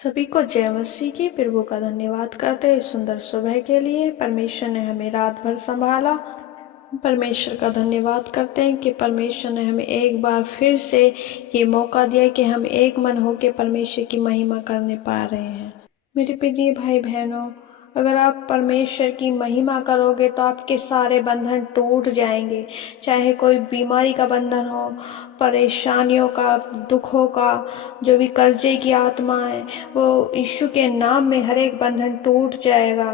सभी को जय मसीह की। प्रभु का धन्यवाद करते हैं इस सुंदर सुबह के लिए। परमेश्वर ने हमें रात भर संभाला। परमेश्वर का धन्यवाद करते हैं कि परमेश्वर ने हमें एक बार फिर से ये मौका दिया कि हम एक मन होकर परमेश्वर की महिमा करने पा रहे हैं। मेरे प्रिय भाई बहनों, अगर आप परमेश्वर की महिमा करोगे तो आपके सारे बंधन टूट जाएंगे। चाहे कोई बीमारी का बंधन हो, परेशानियों का, दुखों का, जो भी कर्जे की आत्मा है, वो यीशु के नाम में हर एक बंधन टूट जाएगा।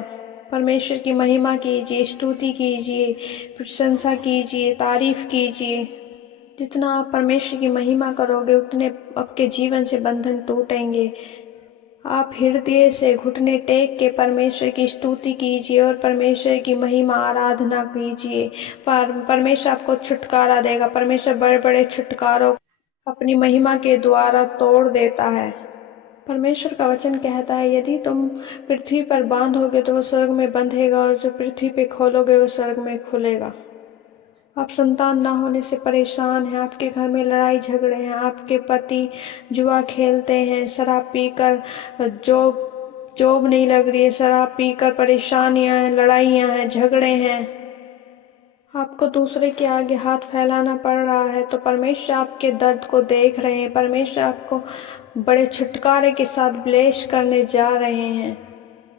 परमेश्वर की महिमा कीजिए, स्तुति कीजिए, प्रशंसा कीजिए, तारीफ कीजिए। जितना आप परमेश्वर की महिमा करोगे उतने आपके जीवन से बंधन टूटेंगे। आप हृदय से घुटने टेक के परमेश्वर की स्तुति कीजिए और परमेश्वर की महिमा आराधना कीजिए। परमेश्वर आपको छुटकारा देगा। परमेश्वर बड़े बड़े छुटकारों अपनी महिमा के द्वारा तोड़ देता है। परमेश्वर का वचन कहता है, यदि तुम पृथ्वी पर बांधोगे तो वो स्वर्ग में बंधेगा, और जो पृथ्वी पे खोलोगे वो स्वर्ग में खुलेगा। आप संतान ना होने से परेशान हैं, आपके घर में लड़ाई झगड़े हैं, आपके पति जुआ खेलते हैं, शराब पीकर जॉब नहीं लग रही है, शराब पीकर परेशानियां हैं, लड़ाइयां हैं, झगड़े हैं, आपको दूसरे के आगे हाथ फैलाना पड़ रहा है, तो परमेश्वर आपके दर्द को देख रहे हैं। परमेश्वर आपको बड़े छुटकारे के साथ ब्लेस करने जा रहे हैं।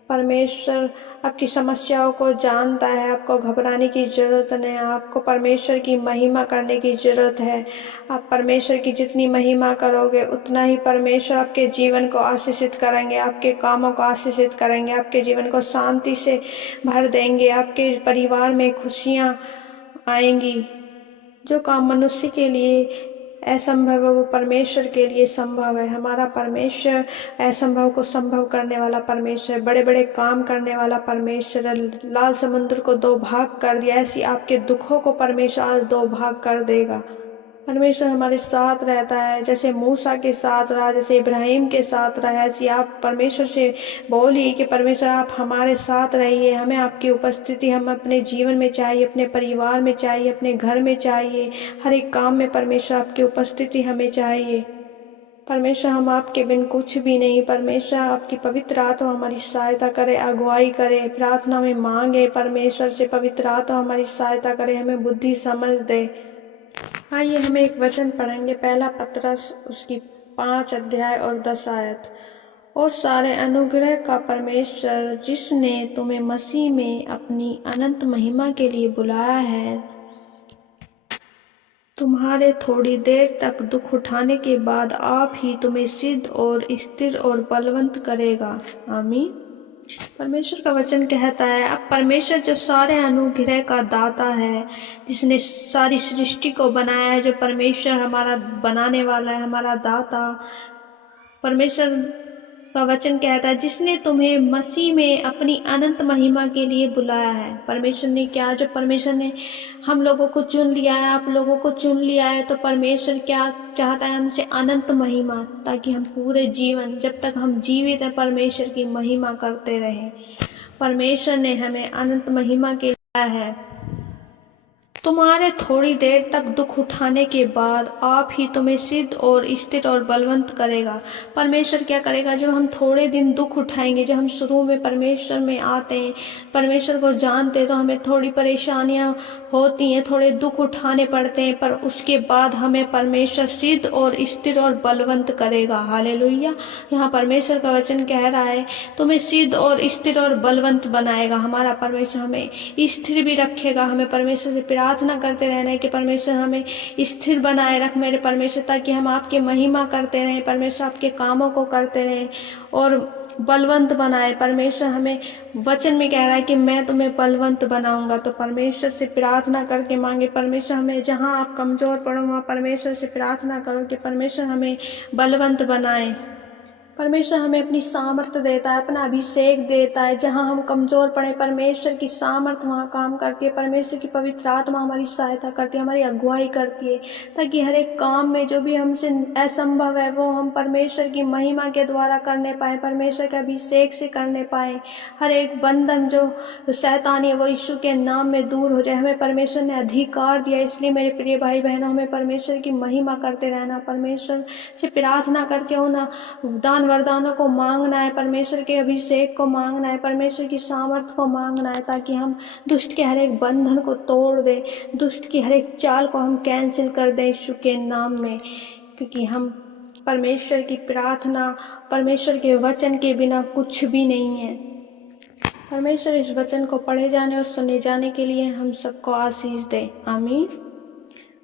परमेश्वर आपकी समस्याओं को जानता है। आपको घबराने की जरूरत नहीं है। आपको परमेश्वर की महिमा करने की जरूरत है। आप परमेश्वर की जितनी महिमा करोगे उतना ही परमेश्वर आपके जीवन को आशीषित करेंगे, आपके कामों को आशीषित करेंगे, आपके जीवन को शांति से भर देंगे, आपके परिवार में खुशियां आएंगी। जो काम मनुष्य के लिए असंभव है वो परमेश्वर के लिए संभव है। हमारा परमेश्वर असंभव को संभव करने वाला परमेश्वर, बड़े बड़े काम करने वाला परमेश्वर। लाल समुद्र को 2 भाग कर दिया, ऐसी आपके दुखों को परमेश्वर आज 2 भाग कर देगा। परमेश्वर हमारे साथ रहता है, जैसे मूसा के साथ रहा, जैसे इब्राहिम के साथ रहा, ऐसी आप परमेश्वर से बोलिए कि परमेश्वर आप हमारे साथ रहिए। हमें आपकी उपस्थिति हम अपने जीवन में चाहिए, अपने परिवार में चाहिए, अपने घर में चाहिए, हर एक काम में परमेश्वर आपकी उपस्थिति हमें चाहिए। परमेश्वर हम आपके बिन कुछ भी नहीं। परमेश्वर आपकी पवित्र आत्मा हमारी सहायता करे, अगुवाई करे, प्रार्थना में मांगे परमेश्वर से पवित्र आत्मा हमारी सहायता करे, हमें बुद्धि समझ दे। आइए हम एक वचन पढ़ेंगे, पहला पतरस उसकी 5 अध्याय और 10 आयत। और सारे अनुग्रह का परमेश्वर जिसने तुम्हें मसीह में अपनी अनंत महिमा के लिए बुलाया है, तुम्हारे थोड़ी देर तक दुख उठाने के बाद आप ही तुम्हें सिद्ध और स्थिर और बलवंत करेगा। आमीन। परमेश्वर का वचन कहता है, अब परमेश्वर जो सारे अनुग्रह का दाता है, जिसने सारी सृष्टि को बनाया है, जो परमेश्वर हमारा बनाने वाला है, हमारा दाता, परमेश्वर का वचन कहता है जिसने तुम्हें मसीह में अपनी अनंत महिमा के लिए बुलाया है। परमेश्वर ने क्या, जब परमेश्वर ने हम लोगों को चुन लिया है, आप लोगों को चुन लिया है, तो परमेश्वर क्या चाहता है हमसे? अनंत महिमा, ताकि हम पूरे जीवन जब तक हम जीवित हैं परमेश्वर की महिमा करते रहें। परमेश्वर ने हमें अनंत महिमा के लिया है। तुम्हारे थोड़ी देर तक दुख उठाने के बाद आप ही तुम्हें सिद्ध और स्थिर और बलवंत करेगा। परमेश्वर क्या करेगा? जब हम थोड़े दिन दुख उठाएंगे, जब हम शुरू में परमेश्वर में आते हैं, परमेश्वर को जानते हैं, तो हमें थोड़ी परेशानियां होती हैं, थोड़े दुख उठाने पड़ते हैं, पर उसके बाद हमें परमेश्वर सिद्ध और स्थिर और बलवंत करेगा। हालेलुया। यहाँ परमेश्वर का वचन कह रहा है तुम्हें सिद्ध और स्थिर और बलवंत बनाएगा। हमारा परमेश्वर हमें स्थिर भी रखेगा। हमें परमेश्वर से प्रार्थना करते रहना है कि परमेश्वर हमें स्थिर बनाए रख मेरे परमेश्वर, ताकि हम आपकी महिमा करते रहें, परमेश्वर आपके कामों को करते रहें और बलवंत बनाए। परमेश्वर हमें वचन में कह रहा है कि मैं तुम्हें बलवंत बनाऊंगा। तो परमेश्वर से प्रार्थना करके मांगे, परमेश्वर हमें, जहां आप कमजोर पड़ो वहां परमेश्वर से प्रार्थना करो कि परमेश्वर हमें बलवंत बनाए। परमेश्वर हमें अपनी सामर्थ्य देता है, अपना अभिषेक देता है। जहां हम कमजोर पड़े, परमेश्वर की सामर्थ्य वहां काम करती है। परमेश्वर की पवित्र आत्मा हमारी सहायता करती है, हमारी अगुवाई करती है, ताकि हर एक काम में जो भी हमसे असंभव है वो हम परमेश्वर की महिमा के द्वारा करने पाए, परमेश्वर के अभिषेक से करने पाए। हर एक बंधन जो शैतानी है वो यीशु के नाम में दूर हो जाए। हमें परमेश्वर ने अधिकार दिया, इसलिए मेरे प्रिय भाई बहनों, हमें परमेश्वर की महिमा करते रहना, परमेश्वर से प्रार्थना करके उन दान दान वरदानों को मांगना है, परमेश्वर के अभिषेक को मांगना है, परमेश्वर की सामर्थ्य को मांगना है, ताकि हम दुष्ट के हर एक बंधन को तोड़ दें, दुष्ट की हर एक चाल को हम कैंसिल कर दें यीशु के नाम में। क्योंकि हम परमेश्वर की प्रार्थना, परमेश्वर के वचन के बिना कुछ भी नहीं है। परमेश्वर इस वचन को पढ़े जाने और सुने जाने के लिए हम सबको आशीष दे। आमीन।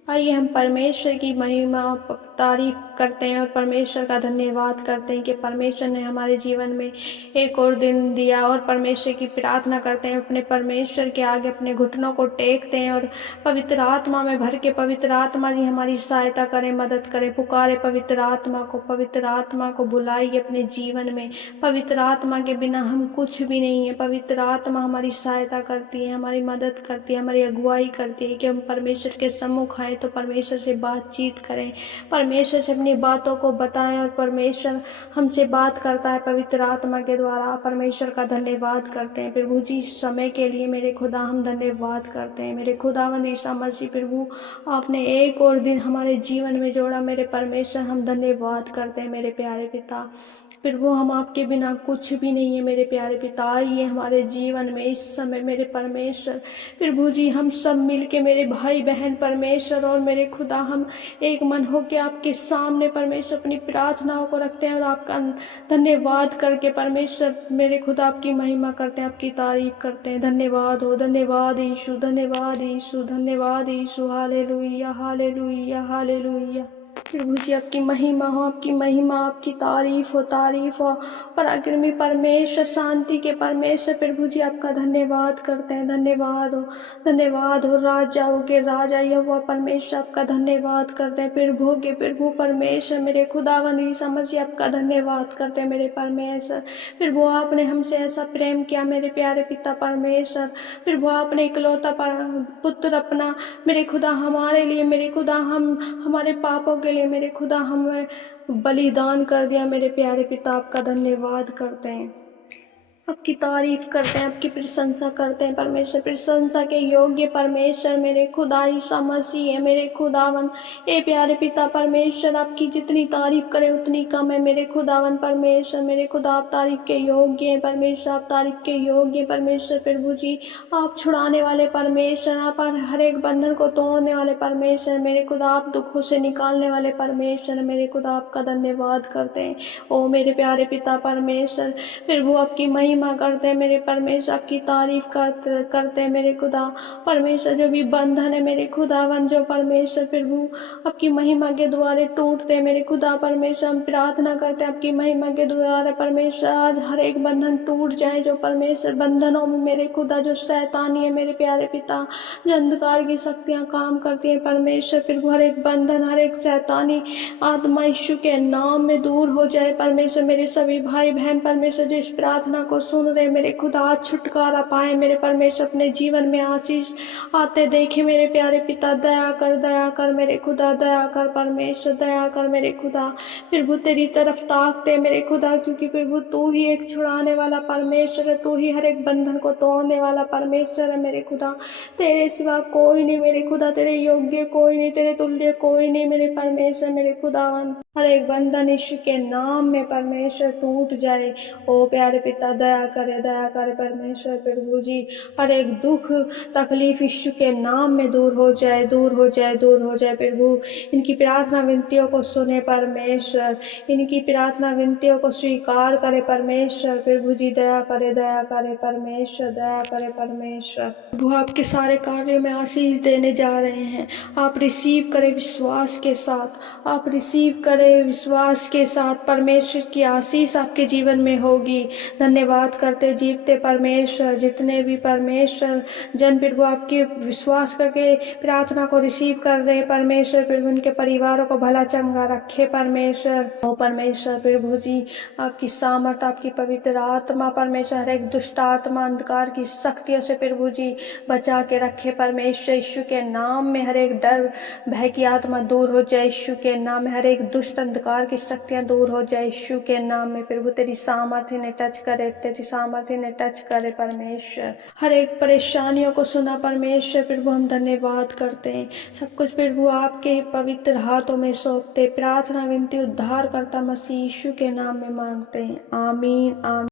आइए हम परमेश्वर की महिमा तारीफ करते हैं और परमेश्वर का धन्यवाद करते हैं कि परमेश्वर ने हमारे जीवन में एक और दिन दिया, और परमेश्वर की प्रार्थना करते हैं, अपने परमेश्वर के आगे अपने घुटनों को टेकते हैं और पवित्र आत्मा में भर के पवित्र आत्मा जी हमारी सहायता करें, मदद करें, पुकारे पवित्र आत्मा को बुलाइए अपने जीवन में। पवित्र आत्मा के बिना हम कुछ भी नहीं है। पवित्र आत्मा हमारी सहायता करती है, हमारी मदद करती है, हमारी अगुवाई करती है कि हम परमेश्वर के सम्मुख आए तो परमेश्वर से बातचीत करें, परमेश्वर से अपनी बातों को बताएं, और परमेश्वर हमसे बात करता है पवित्र आत्मा के द्वारा। परमेश्वर का धन्यवाद करते हैं प्रभु जी इस समय के लिए। मेरे खुदा हम धन्यवाद करते हैं, मेरे खुदावंद ईसा मसीह प्रभु, आपने एक और दिन हमारे जीवन में जोड़ा। मेरे परमेश्वर हम धन्यवाद करते हैं मेरे प्यारे पिता प्रभु, हम आपके बिना कुछ भी नहीं है मेरे प्यारे पिता। आइए हमारे जीवन में इस समय मेरे परमेश्वर प्रभु जी, हम सब मिलके मेरे भाई बहन परमेश्वर और मेरे खुदा, हम एक मन हो के आपके सामने परमेश्वर अपनी प्रार्थनाओं को रखते हैं और आपका धन्यवाद करके परमेश्वर मेरे खुदा आपकी महिमा करते हैं, आपकी तारीफ करते हैं। धन्यवाद हो, धन्यवाद यीशु, धन्यवाद यीशु, धन्यवाद यीशु। हालेलुया, हालेलुया, हालेलुया। प्रभु जी आपकी महिमा हो, आपकी महिमा, आपकी तारीफ हो। पराक्रमी परमेश्वर, शांति के परमेश्वर प्रभु जी आपका धन्यवाद करते हैं। धन्यवाद हो राजाओं के राजा यहोवा परमेश्वर आपका धन्यवाद करते हैं। प्रभु के प्रभु परमेश्वर मेरे खुदावंद ईसा मसीह आपका धन्यवाद करते हैं मेरे परमेश्वर। प्रभु आपने हमसे ऐसा प्रेम किया मेरे प्यारे पिता परमेश्वर। प्रभु आपने इकलौता पुत्र अपना मेरे खुदा हमारे लिए, मेरे खुदा हम हमारे पापों के लिए मेरे खुदा हमें बलिदान कर दिया। मेरे प्यारे पिता आपका धन्यवाद करते हैं, आपकी तारीफ करते हैं, आपकी प्रशंसा करते हैं परमेश्वर। प्रशंसा के योग्य परमेश्वर मेरे खुदा ईसा मसीह है मेरे खुदावन। ए प्यारे पिता परमेश्वर, आपकी जितनी तारीफ करें उतनी कम है मेरे खुदावन परमेश्वर। मेरे खुदा आप तारीफ के योग्य हैं परमेश्वर, आप तारीफ के योग्य हैं परमेश्वर। प्रभु जी आप छुड़ाने वाले परमेश्वर, आप हर एक बंधन को तोड़ने वाले परमेश्वर। मेरे खुदा आप दुखों से निकालने वाले परमेश्वर। मेरे खुदा आपका धन्यवाद करते हैं ओ मेरे प्यारे पिता परमेश्वर। प्रभु आपकी महिमा करते हैं मेरे परमेश्वर, आपकी तारीफ करते हैं मेरे खुदा परमेश्वर। जो भी बंधन है मेरे खुदावन, जो परमेश्वर प्रभु आपकी महिमा के द्वारे टूटते हैं मेरे खुदा परमेश्वर, हम प्रार्थना करते हैं आपकी महिमा के द्वारा परमेश्वर आज हर एक बंधन टूट जाए। जो परमेश्वर बंधनों में मेरे खुदा जो शैतानी है मेरे प्यारे पिता, जो अंधकार की शक्तियां काम करती हैं परमेश्वर प्रभु, हर एक बंधन, हर एक शैतानी आत्मा यीशु के नाम में दूर हो जाए परमेश्वर। मेरे सभी भाई बहन परमेश्वर जिस प्रार्थना को सुन रहे मेरे खुदा छुटकारा पाए मेरे परमेश्वर, अपने जीवन में आशीष आते देखे मेरे प्यारे पिता। दया कर मेरे खुदा, दया कर परमेश्वर, दया कर मेरे खुदा। प्रभु तेरी तरफ ताकते मेरे खुदा, क्योंकि प्रभु तू ही एक छुड़ाने वाला परमेश्वर है, तू ही हर एक बंधन को तोड़ने वाला परमेश्वर है मेरे खुदा। तेरे सिवा कोई नहीं मेरे खुदा, तेरे योग्य कोई नहीं, तेरे तुल्य कोई नहीं मेरे परमेश्वर। मेरे खुदावन हर एक बंधन यीशु के नाम में परमेश्वर टूट जाए ओ प्यारे पिता। दया करे परमेश्वर प्रभु जी। हर एक दुख तकलीफ यीशु के नाम में दूर हो जाए प्रभु। इनकी प्रार्थना विनतियों को सुने परमेश्वर, इनकी प्रार्थना विनतियों को स्वीकार करे परमेश्वर प्रभु जी। दया करे परमेश्वर, दया करे परमेश्वर। प्रभु आपके सारे कार्यों में आशीष देने जा रहे हैं, आप रिसीव करें विश्वास के साथ, आप रिसीव करें विश्वास के साथ। परमेश्वर की आशीष आपके जीवन में होगी। धन्यवाद करते जीवते परमेश्वर, जितने भी परमेश्वर जन प्रभु आपके विश्वास करके प्रार्थना को रिसीव कर रहे परमेश्वर प्रभु, उनके परिवारों को भला चंगा रखे परमेश्वर। ओ परमेश्वर प्रभु जी आपकी सामर्थ, आपकी पवित्र आत्मा परमेश्वर हर एक दुष्ट आत्मा अंधकार की शक्तियों से प्रभु जी बचा के रखे परमेश्वर। यीशु के नाम में हर एक डर भय की आत्मा दूर हो जाए यीशु के नाम में, हर एक दुष्ट अंधकार की शक्तियां दूर हो जाए यीशु के नाम में। प्रभु तेरी सामर्थ्य ने टच करे, जी सामर्थ्य ने टच करे परमेश्वर, हर एक परेशानियों को सुना परमेश्वर। प्रभु हम धन्यवाद करते हैं, सब कुछ प्रभु आपके ही पवित्र हाथों में सौंपते, प्रार्थना विनती उद्धार करता मसीह यीशु के नाम में मांगते हैं, आमीन आमीन।